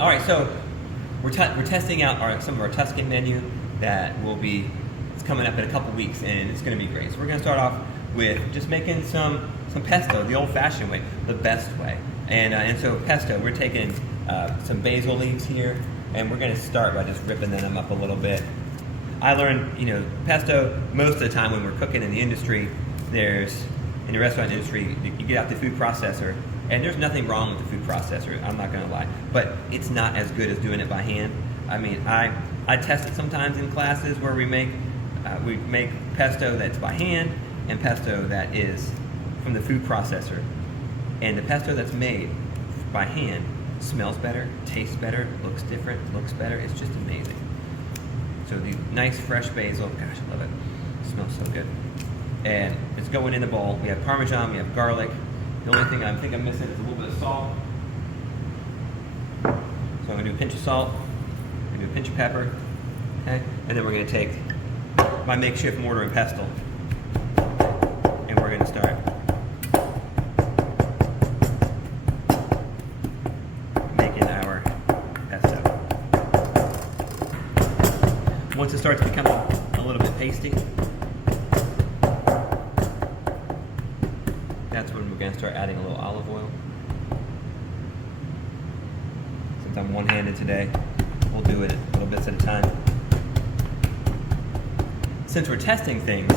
All right, so we're testing out some of our Tuscan menu that will be, it's coming up in a couple weeks, and it's going to be great. So we're going to start off with just making some pesto, the old-fashioned way, the best way. And so pesto, we're taking some basil leaves here, and we're going to start by just ripping them up a little bit. I learned, pesto, most of the time when we're cooking in the industry, in the restaurant industry, you get out the food processor, and there's nothing wrong with the food processor, I'm not going to lie, but it's not as good as doing it by hand. I mean, I test it sometimes in classes where we make pesto that's by hand and pesto that is from the food processor. And the pesto that's made by hand smells better, tastes better, looks different, looks better. It's just amazing. So the nice fresh basil, gosh, I love it. It smells so good. And it's going in the bowl. We have Parmesan, we have garlic. The only thing I think I'm missing is a little bit of salt. So I'm gonna do a pinch of salt, I'm gonna do a pinch of pepper, okay? And then we're gonna take my makeshift mortar and pestle, and we're gonna start making our pesto. Once it starts becoming a little bit pasty, that's when we're going to start adding a little olive oil. Since I'm one-handed today, we'll do it little bits at a time. Since we're testing things,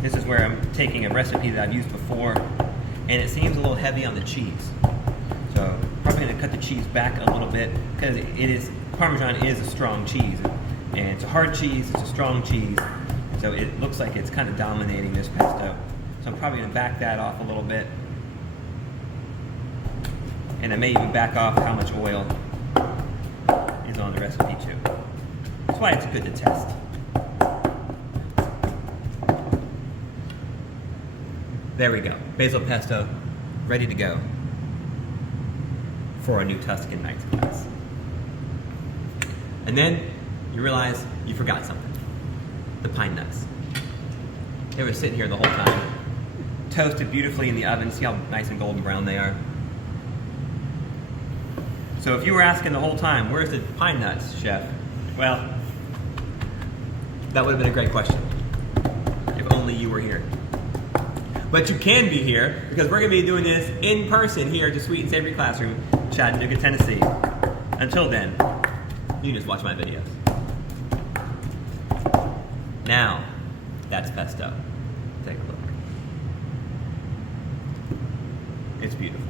this is where I'm taking a recipe that I've used before, and it seems a little heavy on the cheese. So I'm probably going to cut the cheese back a little bit, because Parmesan is a strong cheese. And it's a hard cheese, it's a strong cheese, so it looks like it's kind of dominating this pesto. So I'm probably going to back that off a little bit. And I may even back off how much oil is on the recipe too. That's why it's good to test. There we go. Basil pesto, ready to go for a new Tuscan Nights class. And then you realize you forgot something. The pine nuts. They were sitting here the whole time. Toasted beautifully in the oven. See how nice and golden brown they are? So if you were asking the whole time, where's the pine nuts, chef? Well, that would have been a great question. If only you were here. But you can be here, because we're going to be doing this in person here at the Sweet and Savory Classroom, Chattanooga, Tennessee. Until then, you can just watch my videos. Now, that's pesto. Take a look. It's beautiful.